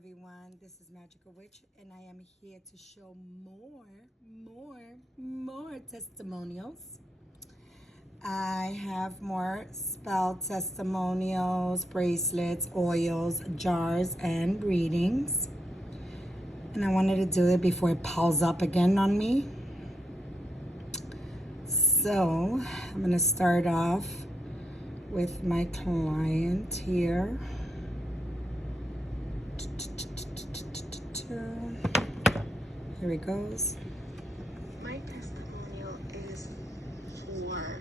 everyone. This is Magical Witch, and I am here to show more testimonials. I have more spell testimonials, bracelets, oils, jars, and readings. And I wanted to do it before it piles up again on me. So I'm going to start off with my client here. Here he goes. My testimonial is for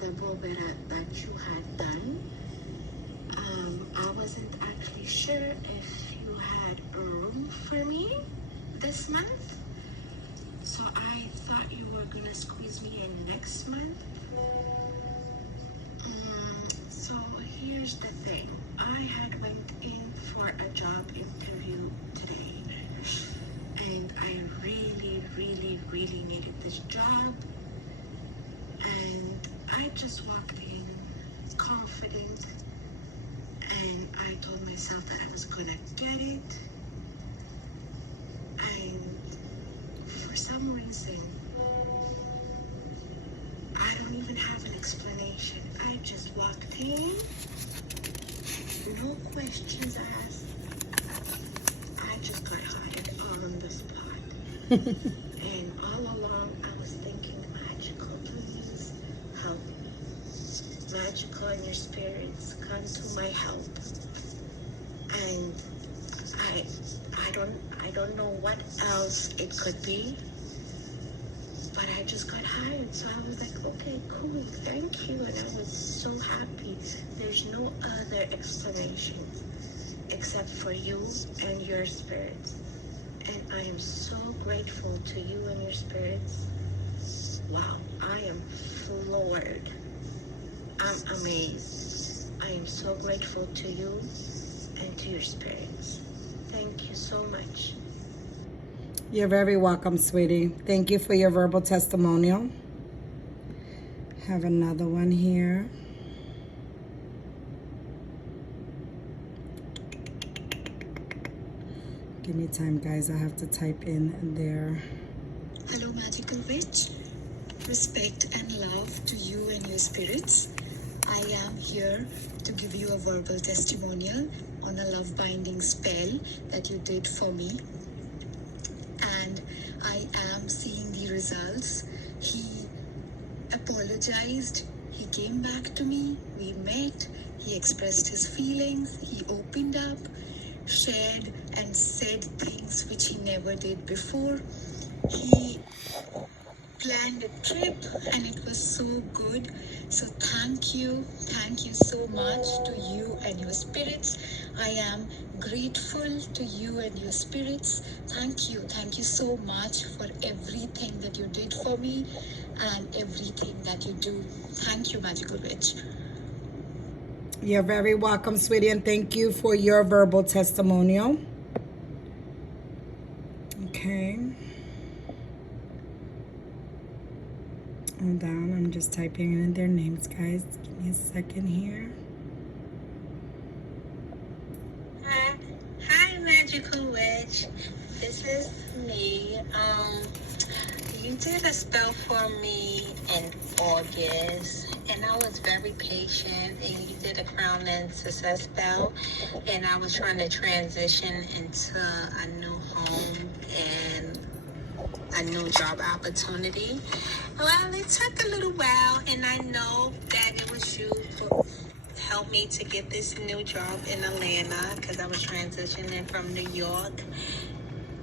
the bobera that you had done. I wasn't actually sure if you had room for me this month, so I thought you were gonna squeeze me in next month. So here's the thing. I had went in for a job interview today, and I really needed this job, and I just walked in confident, and I told myself that I was gonna get it, and for some reason I don't even have an explanation. I just walked in, no questions asked. I just got hired on the spot. And all along I was thinking, Magical, please help me. Magical and your spirits, come to my help. And I don't know what else it could be, but I just got hired. So I was like, okay, cool, thank you. And I was so happy. There's no other explanation except for you and your spirits. And I am so grateful to you and your spirits. Wow, I am floored. I'm amazed. I am so grateful to you and to your spirits. Thank you so much. You're very welcome, sweetie. Thank you for your verbal testimonial. Have another one here. Give me time, guys. I have to type in there. Hello, Magical Witch. Respect and love to you and your spirits. I am here to give you a verbal testimonial on a love binding spell that you did for me. And I am seeing the results. He apologized. He came back to me. We met. He expressed his feelings. He opened up, shared and said things which he never did before. He planned a trip and it was so good. So thank you so much to you and your spirits. I am grateful to you and your spirits. Thank you so much for everything that you did for me and everything that you do. Thank you, Magical Witch. You're very welcome, sweetie, and thank you for your verbal testimonial. Okay. Hold on, I'm just typing in their names, guys. Give me a second here. Hi, Magical Witch. This is me. You did a spell for me in August, and I was very patient, and you did a crown and success spell, and I was trying to transition into a new home and a new job opportunity. Well, it took a little while, and I know that it was you for help me to get this new job in Atlanta, because I was transitioning from New York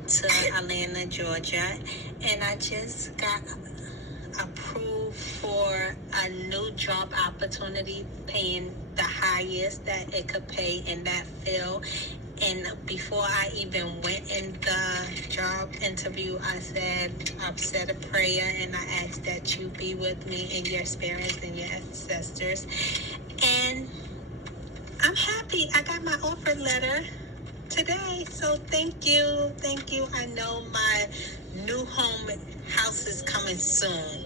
to Atlanta, Georgia, and I just got approved for a new job opportunity paying the highest that it could pay in that field. And before I even went in the job interview, I said a prayer, and I asked that you be with me and your spirits and your ancestors. And I'm happy. I got my offer letter today. So thank you. I know my new house is coming soon.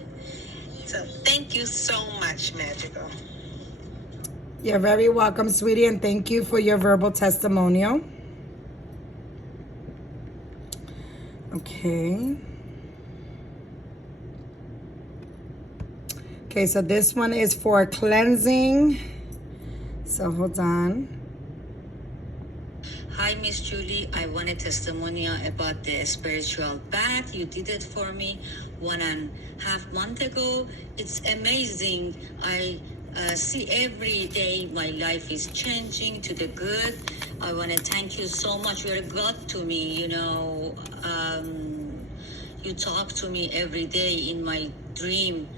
So thank you so much, Magical. You're very welcome, sweetie, and thank you for your verbal testimonial. Okay. Okay, so this one is for cleansing. So hold on. Hi, Miss Julie. I want a testimonial about the spiritual bath. You did it for me 1.5 months ago. It's amazing. I see every day my life is changing to the good. I want to thank you so much. You're a God to me. You talk to me every day in my dream.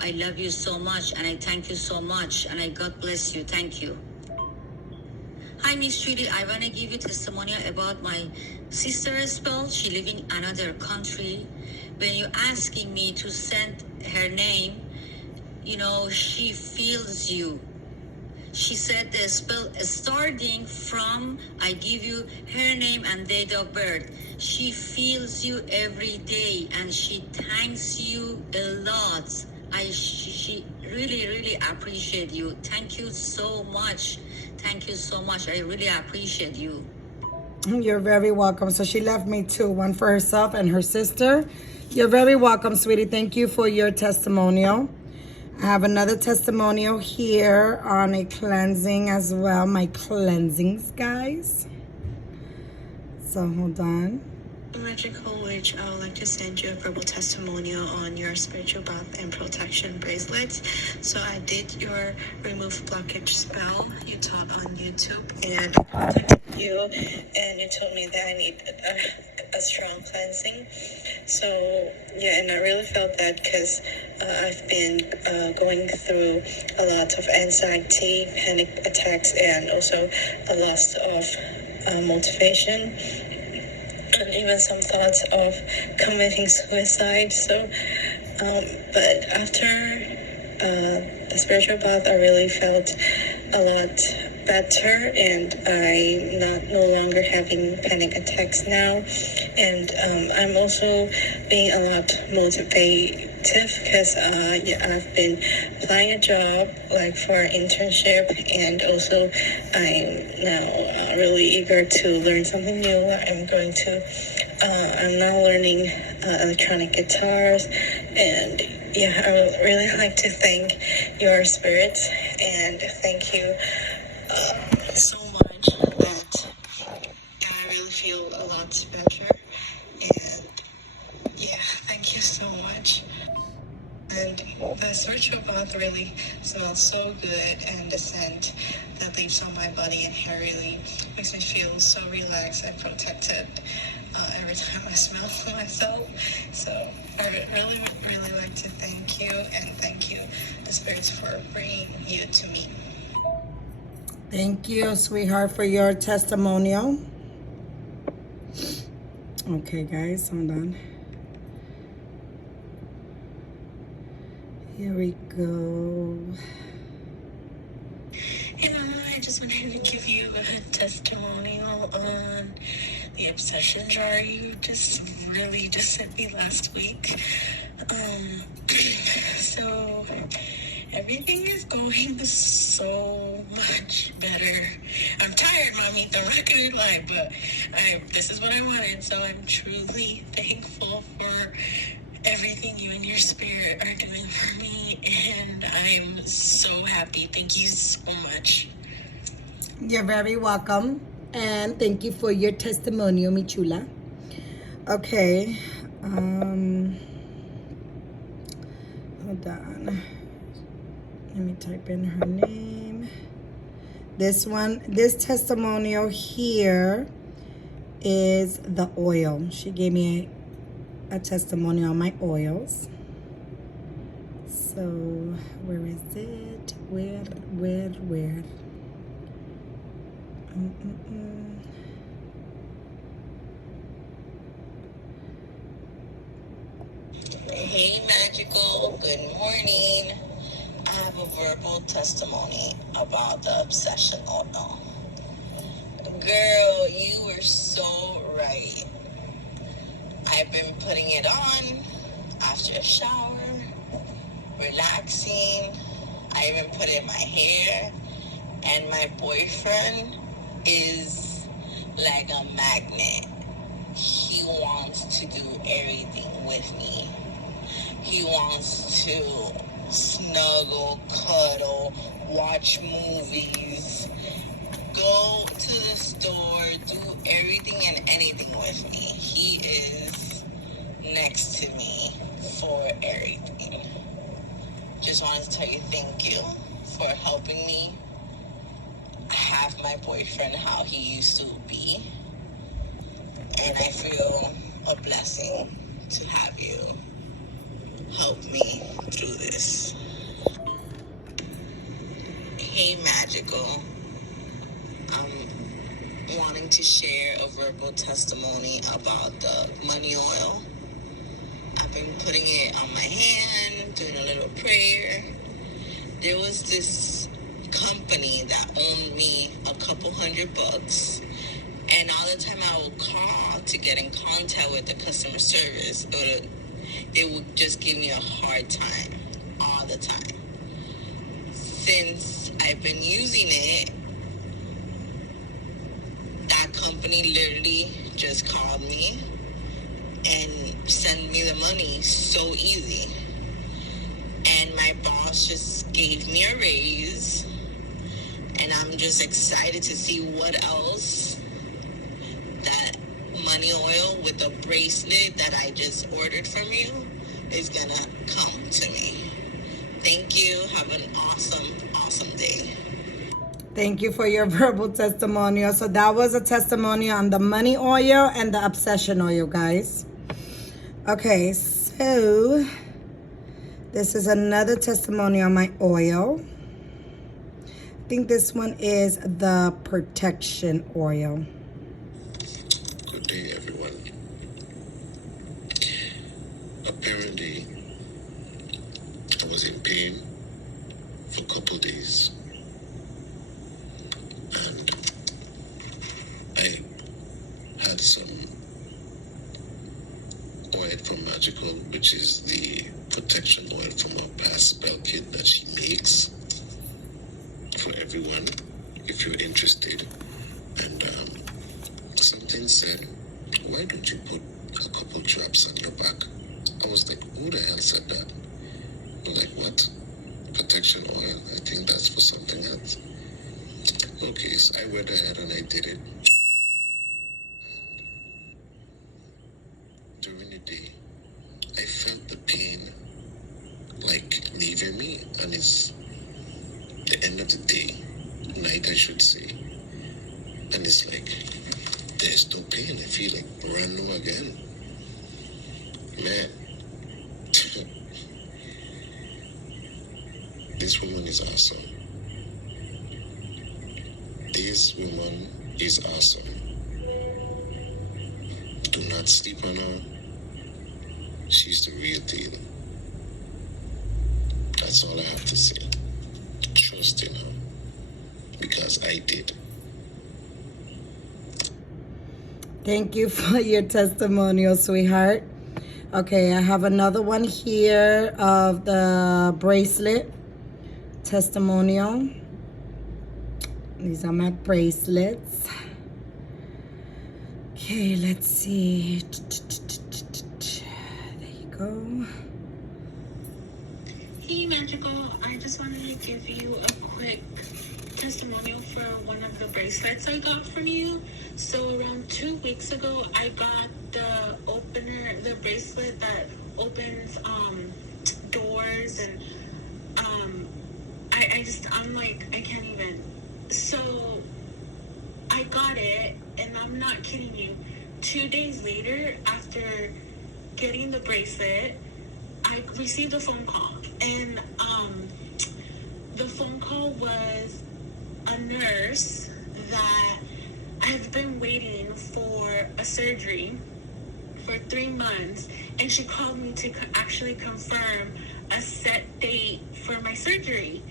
I love you so much, and I thank you so much. And God bless you. Thank you. Hi, Miss Judy. I want to give you testimonial about my sister as well. She live in another country. When you asking me to send her name, she feels you. She said the spell starting from I give you her name and date of birth. She feels you every day and she thanks you a lot. She really appreciate you. Thank you so much. Thank you so much. I really appreciate you. You're very welcome. So she left me two, one for herself and her sister. You're very welcome, sweetie. Thank you for your testimonial. I have another testimonial here on a cleansing as well. My cleansings, guys. So hold on. Magical Witch, I would like to send you a verbal testimonial on your spiritual bath and protection bracelets. So I did your remove blockage spell you taught on YouTube, and I contacted you, and you told me that I need a strong cleansing. So yeah, and I really felt that because I've been going through a lot of anxiety, panic attacks, and also a loss of motivation. And even some thoughts of committing suicide. So, but after the spiritual bath, I really felt a lot better, and I'm no longer having panic attacks now. And I'm also being a lot motivated because I've been applying a job like for an internship, and also I'm now really eager to learn something new. I'm now learning electronic guitars, and yeah, I would really like to thank your spirits and thank you so much that I really feel a lot better. And yeah, thank you so much. And the spiritual bath really smells so good, and the scent that leaves on my body and hair really makes me feel so relaxed and protected every time I smell myself. So I really like to thank you, and thank you, the spirits, for bringing you to me. Thank you, sweetheart, for your testimonial. Okay, guys, hold on. Here we go. I just wanted to give you a testimonial on the obsession jar you just sent me last week. So everything is going so much better. I'm tired, Mommy. I'm not gonna lie, but this is what I wanted. So I'm truly thankful for everything you and your spirit are doing for me, and I'm so happy. Thank you so much. You're very welcome, and thank you for your testimonial, mi chula. Okay, hold on. Let me type in her name. This testimonial here is the oil. She gave me a testimonial on my oils. So where is it? Where? Hey, Magical. Good morning. I have a verbal testimony about the obsession oil. Girl, you were so right. I've been putting it on after a shower, relaxing. I even put it in my hair, And my boyfriend is like a magnet. He wants to do everything with me. He wants to snuggle, cuddle, watch movies, go to the store, do everything and anything with me. He is next to me for everything. Just wanted to tell you thank you for helping me have my boyfriend how he used to be. And I feel a blessing to have you help me through this. Hey, Magical. I'm wanting to share a verbal testimony about the money oil. I've been putting it on my hand, doing a little prayer. There was this company that owned me a couple $100, and all the time I would call to get in contact with the customer service, they would just give me a hard time all the time. Since I've been using it, that company literally just called me and sent me the money so easy. And my boss just gave me a raise, and I'm just excited to see what else that money oil with the bracelet that I just ordered from you is gonna come to me. Thank you. Have an awesome day. Thank you for your verbal testimonial. So that was a testimonial on the money oil and the obsession oil, guys. Okay, so this is another testimony on my oil. I think this one is the protection oil. Good day, everyone. Apparently, I was in pain for a couple days. And I had some oil from Magical, which is the protection oil from a past spell kit that she makes for everyone, if you're interested. And something said, why don't you put a couple drops on your back? I was like, who the hell said that? I'm like, what? Protection oil? I think that's for something else. Okay, so I went ahead and I did it. During the day, I felt the pain like leaving me, and it's the end of the day, night I should say, and it's like there's no pain. I feel like brand new again. Man, this woman is awesome. This woman is awesome. Do not sleep on her. She's the real deal. That's all I have to say. Trust in her. Because I did. Thank you for your testimonial, sweetheart. Okay, I have another one here of the bracelet testimonial. These are my bracelets. Okay, let's see. There you go. Hey, Magical. I just wanted to give you a quick testimonial for one of the bracelets I got from you. So around 2 weeks ago, I got the opener, the bracelet that opens doors, and I'm like, I can't even. So I got it, and I'm not kidding you. 2 days later, after getting the bracelet, I received a phone call, and the phone call was a nurse that I've been waiting for a surgery for 3 months, and she called me to actually confirm a set date for my surgery.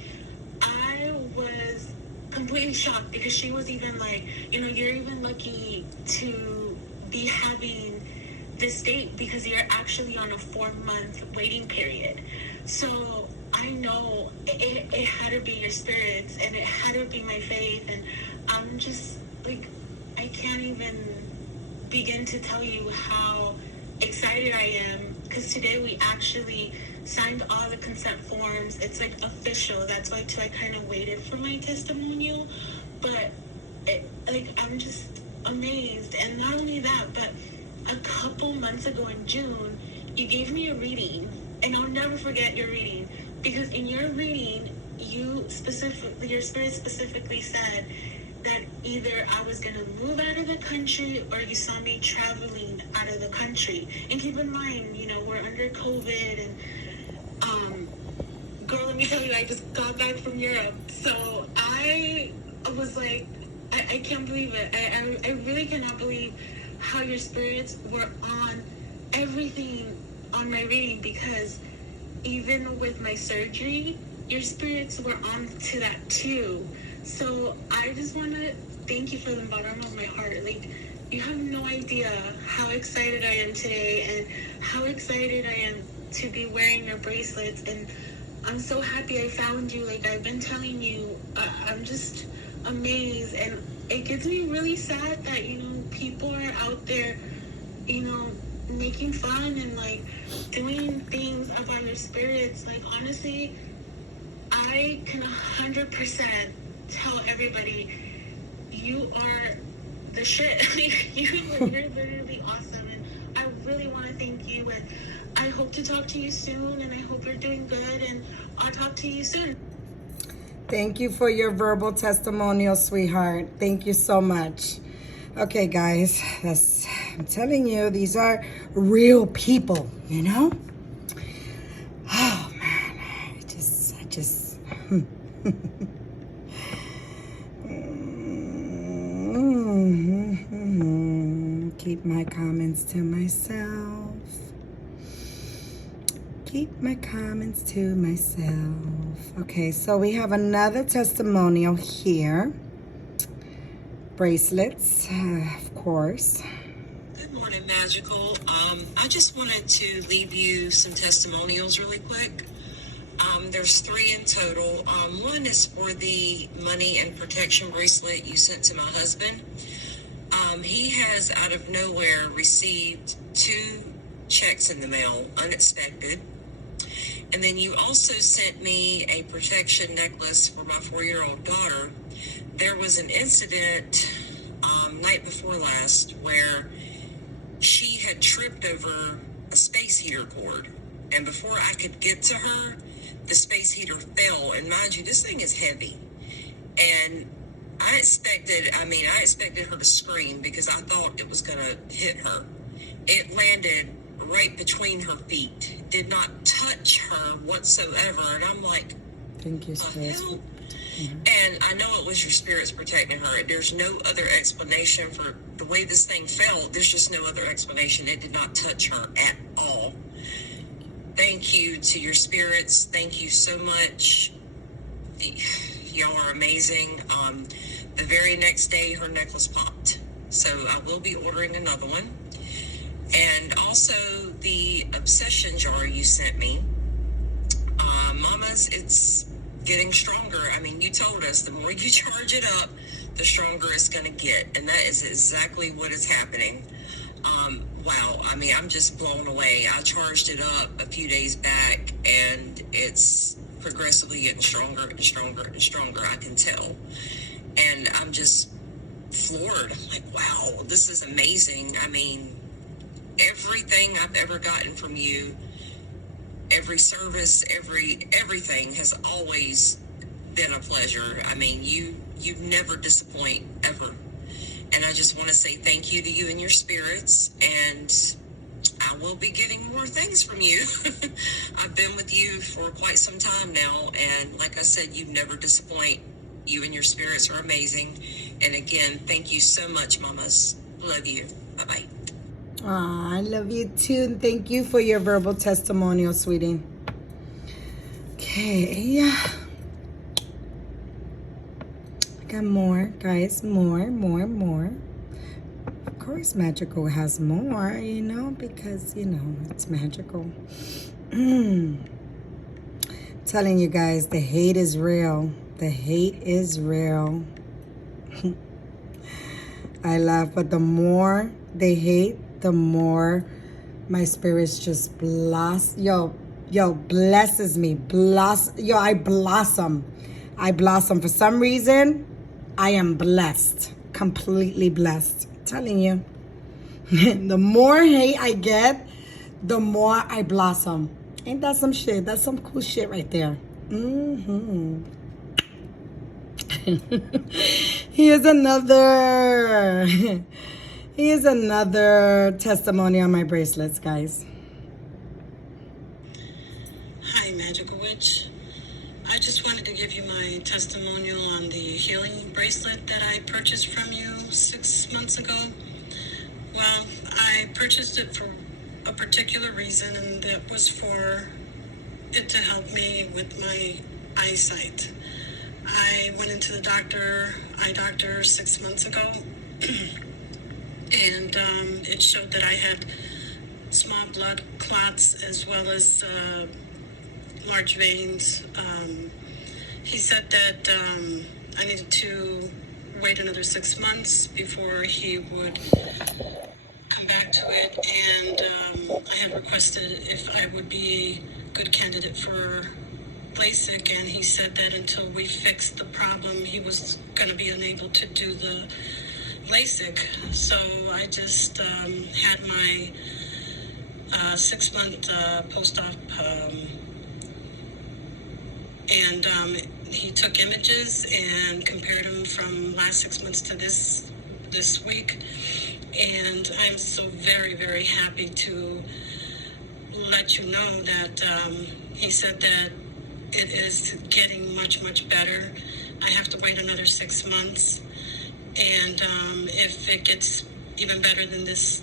I was completely shocked because she was even like, you're even lucky to be having this date because you're actually on a 4-month waiting period. So I know it had to be your spirits and it had to be my faith. And I'm just like, I can't even begin to tell you how excited I am, because today we actually signed all the consent forms. It's like official. That's why too I kind of waited for my testimonial, but I'm just amazed. And not only that, but a couple months ago in June, you gave me a reading, and I'll never forget your reading, because in your reading, your spirit specifically said that either I was going to move out of the country or you saw me traveling out of the country. And keep in mind, we're under COVID, and girl, let me tell you, I just got back from Europe. So I was like, I can't believe it. I really cannot believe how your spirits were on everything on my reading, because even with my surgery, your spirits were on to that too. So I just want to thank you from the bottom of my heart. Like, you have no idea how excited I am today and how excited I am to be wearing your bracelets. And I'm so happy I found you. Like I've been telling you, I'm just amazed. And it gets me really sad that, people are out there, making fun and like doing things about your spirits. Like, honestly, I can 100% tell everybody you are the shit. You're literally awesome, and I really want to thank you. And I hope to talk to you soon, and I hope you're doing good, and I'll talk to you soon. Thank you for your verbal testimonial, sweetheart. Thank you so much. Okay, guys, I'm telling you, these are real people, Oh man, I just keep my comments to myself. Keep my comments to myself. Okay, so we have another testimonial here. Bracelets, of course. Good morning, Magical. I just wanted to leave you some testimonials really quick. There's 3 in total. One is for the money and protection bracelet you sent to my husband. He has, out of nowhere, received 2 checks in the mail, unexpected. And then you also sent me a protection necklace for my 4-year-old daughter. There was an incident night before last where she had tripped over a space heater cord. And before I could get to her, the space heater fell. And mind you, this thing is heavy. And I expected her to scream because I thought it was going to hit her. It landed right between her feet, did not touch her whatsoever. And I'm like, thank you, Spirit. And I know it was your spirits protecting her. There's no other explanation for the way this thing fell. There's just no other explanation. It did not touch her at all. Thank you to your spirits. Thank you so much. Y'all are amazing. The very next day, her necklace popped. So I will be ordering another one. And also the obsession jar you sent me. Mamas, it's getting stronger. I mean, you told us the more you charge it up, the stronger it's going to get. And that is exactly what is happening. Wow. I mean, I'm just blown away. I charged it up a few days back, and it's progressively getting stronger and stronger and stronger. I can tell. And I'm just floored. I'm like, wow, this is amazing. I mean, everything I've ever gotten from you, every service, everything has always been a pleasure. I mean, you never disappoint, ever. And I just want to say thank you to you and your spirits, and I will be getting more things from you. I've been with you for quite some time now, and like I said, you never disappoint. You and your spirits are amazing. And again, thank you so much, mamas. Love you. Bye-bye. I love you too, and thank you for your verbal testimonial, sweetie. Okay. I got more, guys. More. Of course, Magical has more, because, it's magical. Telling you guys, the hate is real. The hate is real. I laugh, but the more they hate, the more my spirits just blesses me. I blossom. I blossom. For some reason, I am blessed. Completely blessed. I'm telling you. The more hate I get, the more I blossom. Ain't that some shit? That's some cool shit right there. Here's another testimony on my bracelets, guys. Hi, Magical Witch. I just wanted to give you my testimonial on the healing bracelet that I purchased from you 6 months ago. Well, I purchased it for a particular reason, and that was for it to help me with my eyesight. I went into the eye doctor 6 months ago, and it showed that I had small blood clots as well as large veins. He said that I needed to wait another 6 months before he would come back to it, and I had requested if I would be a good candidate for LASIK, and he said that until we fixed the problem, he was going to be unable to do the LASIK. So I just had my 6-month post-op, and he took images and compared them from last 6 months to this week, and I'm so very, very happy to let you know that he said that it is getting much, much better. I have to wait another 6 months, and if it gets even better than this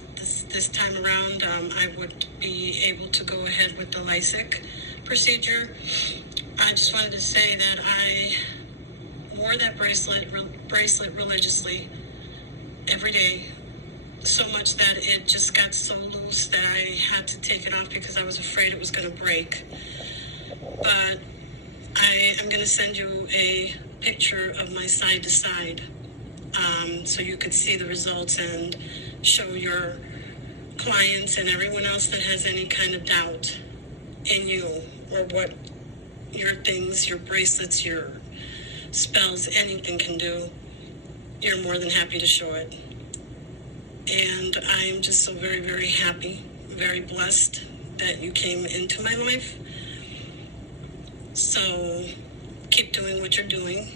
time around, I would be able to go ahead with the LASIK procedure. I just wanted to say that I wore that bracelet religiously every day, so much that it just got so loose that I had to take it off because I was afraid it was going to break. But I am going to send you a picture of my side to side, so you could see the results and show your clients and everyone else that has any kind of doubt in you or what your things, your bracelets, your spells, anything can do. You're more than happy to show it. And I am just so very, very happy, very blessed that you came into my life. So keep doing what you're doing.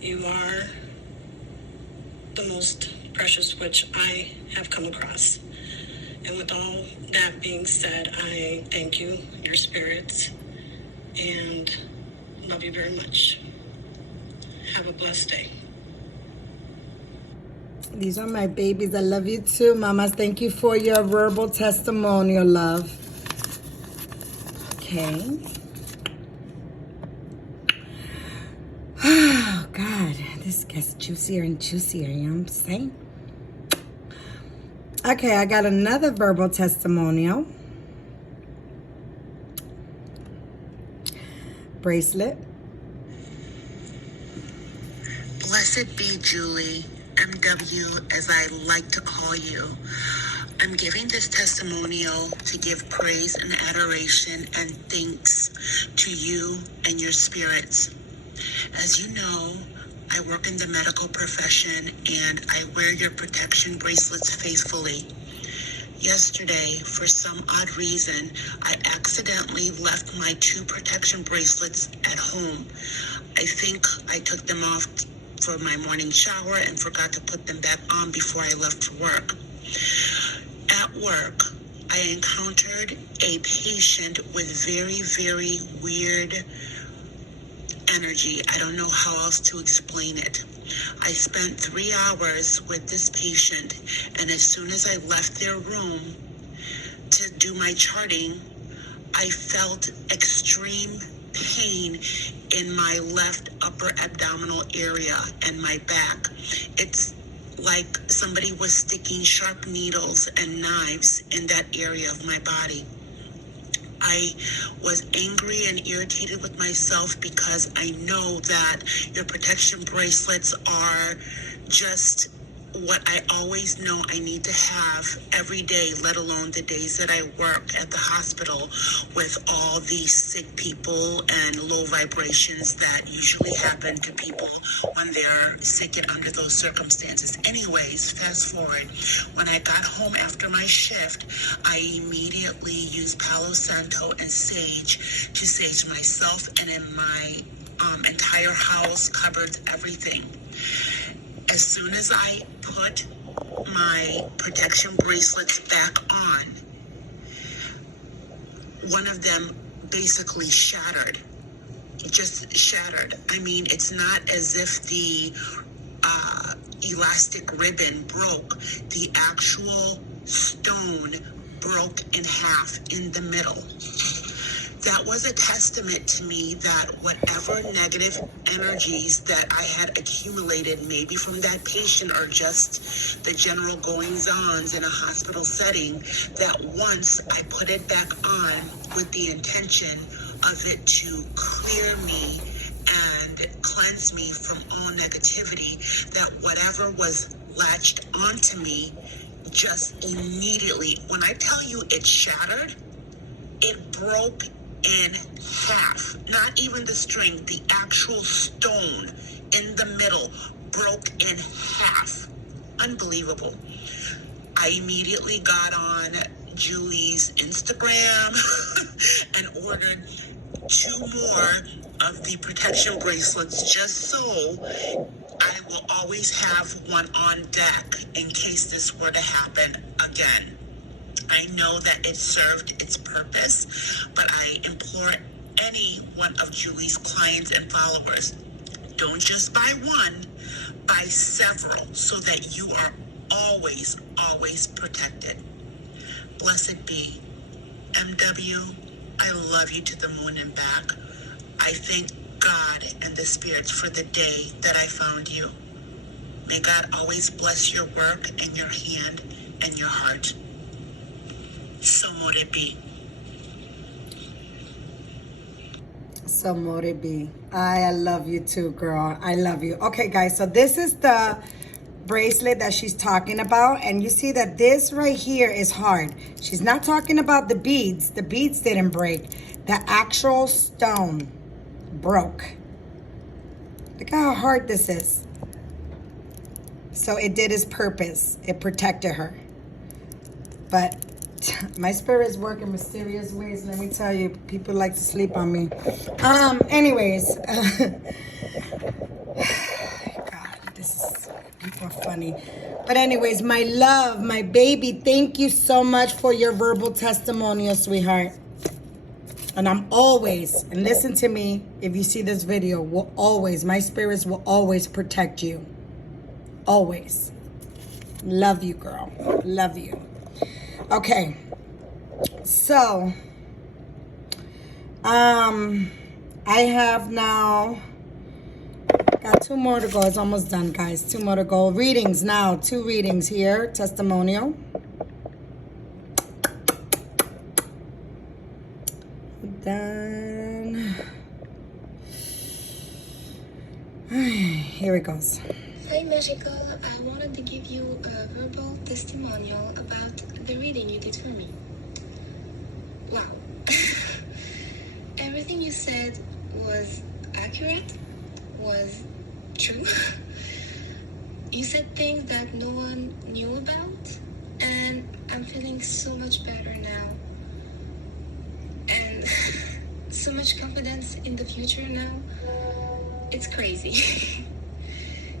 You are the most precious witch I have come across. And with all that being said, I thank you, your spirits, and love you very much. Have a blessed day. These are my babies. I love you too, mamas. Thank you for your verbal testimonial, love. Okay. Oh, God. This gets juicier and juicier, you know what I'm saying? Okay, I got another verbal testimonial. Bracelet. Blessed be Julie, MW, as I like to call you. I'm giving this testimonial to give praise and adoration and thanks to you and your spirits. As you know, I work in the medical profession and I wear your protection bracelets faithfully. Yesterday, for some odd reason, I accidentally left my 2 protection bracelets at home. I think I took them off for my morning shower and forgot to put them back on before I left for work. At work, I encountered a patient with very, very weird energy. I don't know how else to explain it. I spent 3 hours with this patient, and as soon as I left their room to do my charting, I felt extreme pain in my left upper abdominal area and my back. It's like somebody was sticking sharp needles and knives in that area of my body. I was angry and irritated with myself because I know that your protection bracelets are just what I always know I need to have every day, let alone the days that I work at the hospital with all these sick people and low vibrations that usually happen to people when they're sick and under those circumstances. Anyways, fast forward. When I got home after my shift, I immediately used Palo Santo and sage to sage myself and in my entire house, cupboards, everything. As soon as I put my protection bracelets back on, one of them basically shattered. It just shattered. I mean, it's not as if the elastic ribbon broke. The actual stone broke in half in the middle. That was a testament to me that whatever negative energies that I had accumulated, maybe from that patient or just the general goings-ons in a hospital setting, that once I put it back on with the intention of it to clear me and cleanse me from all negativity, that whatever was latched onto me just immediately, when I tell you it shattered, it broke in half. Not even the string, the actual stone in the middle broke in half. Unbelievable. I immediately got on Julie's Instagram and ordered 2 more of the protection bracelets just so I will always have one on deck in case this were to happen again. I know that it served its purpose, but I implore any one of Julie's clients and followers, don't just buy one, buy several so that you are always, always protected. Blessed be. MW, I love you to the moon and back. I thank God and the spirits for the day that I found you. May God always bless your work and your hand and your heart. So mote it be. So mote it be. I love you too, girl. I love you. Okay, guys, so this is the bracelet that she's talking about, and you see that this right here is hard. She's not talking about the beads. The beads didn't break. The actual stone broke. Look how hard this is. So it did its purpose. It protected her. But my spirit's work in mysterious ways. Let me tell you, people like to sleep on me. Anyways. God, people are funny. But anyways, my love, my baby, thank you so much for your verbal testimonial, sweetheart. And I'm always, and listen to me, if you see this video, my spirits will always protect you. Always. Love you, girl. Love you. Okay, so, I have now got 2 more to go. It's almost done, guys. 2 more to go. Readings now. 2 readings here. Testimonial. Done. Here it goes. Hi, Magical. I wanted to give you a verbal testimonial about the reading you did for me. Wow. Everything you said was accurate, was true. You said things that no one knew about, and I'm feeling so much better now. And so much confidence in the future now. It's crazy.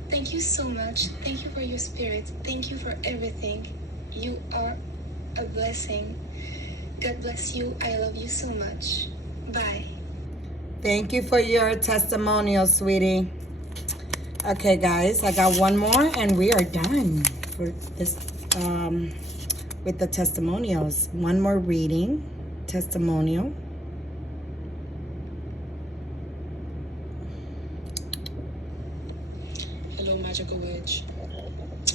Thank you so much. Thank you for your spirit. Thank you for everything. You are a blessing. God bless you. I love you so much. Bye. Thank you for your testimonial, sweetie. Okay, guys, I got 1 more and we are done for this with the testimonials. 1 more reading, testimonial. Hello, Magical Witch.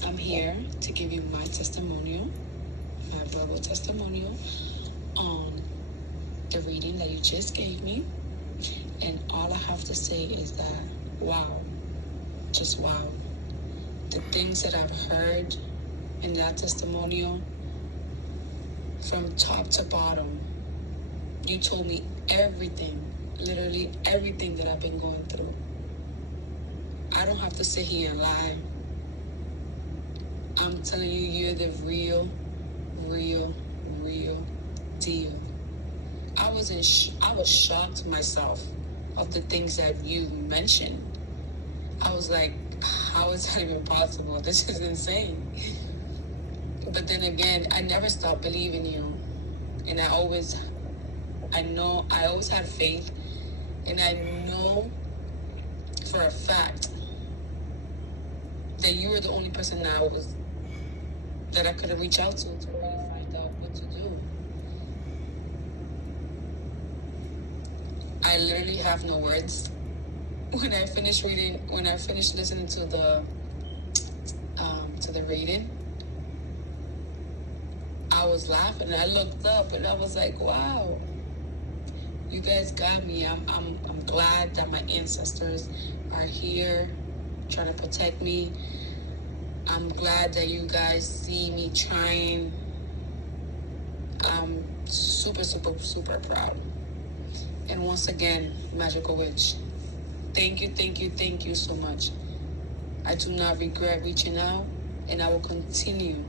I'm here to give you my testimonial, my verbal testimonial on the reading that you just gave me. And all I have to say is that, wow, just wow. The things that I've heard in that testimonial, from top to bottom, you told me everything, literally everything that I've been going through. I don't have to sit here and lie. I'm telling you, you're the real deal. I was shocked myself of the things that you mentioned. I was like, how is that even possible? This is insane. But then again, I never stopped believing you. And I always had faith. And I know for a fact that you were the only person that I could have reached out to really find out what to do. I literally have no words. When I finished listening to the reading, I was laughing. I looked up and I was like, wow, you guys got me. I'm glad that my ancestors are here trying to protect me. I'm glad that you guys see me trying. I'm super proud. And once again, Magical Witch, thank you so much. I do not regret reaching out, and I will continue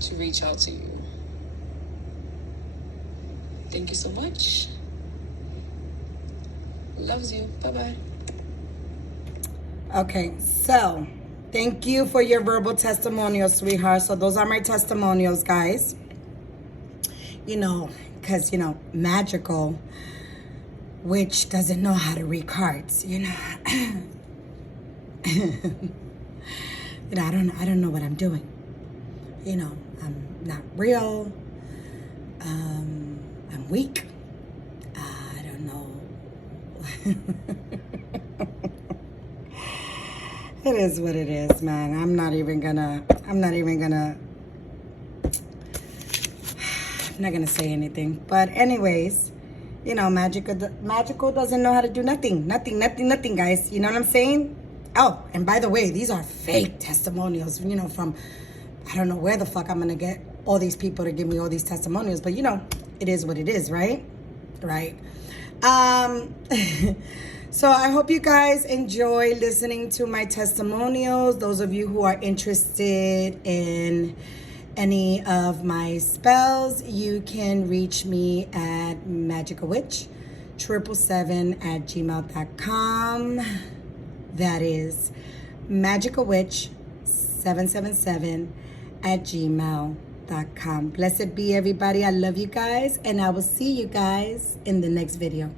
to reach out to you. Thank you so much. Loves you. Bye-bye. Okay, so thank you for your verbal testimonials, sweetheart. So those are my testimonials, guys. Because, Magical Witch doesn't know how to read cards, I don't know what I'm doing. I'm not real. I'm weak. I don't know. It is what it is, man. I'm not even gonna say anything. But anyways, Magical doesn't know how to do nothing, guys. You know what I'm saying? Oh, and by the way, these are fake testimonials, from, I don't know where the fuck I'm gonna get all these people to give me all these testimonials, but it is what it is, right? Right. So I hope you guys enjoy listening to my testimonials. Those of you who are interested in any of my spells, you can reach me at magicalwitch777@gmail.com. That is magicalwitch777@gmail.com. Blessed be everybody. I love you guys, and I will see you guys in the next video.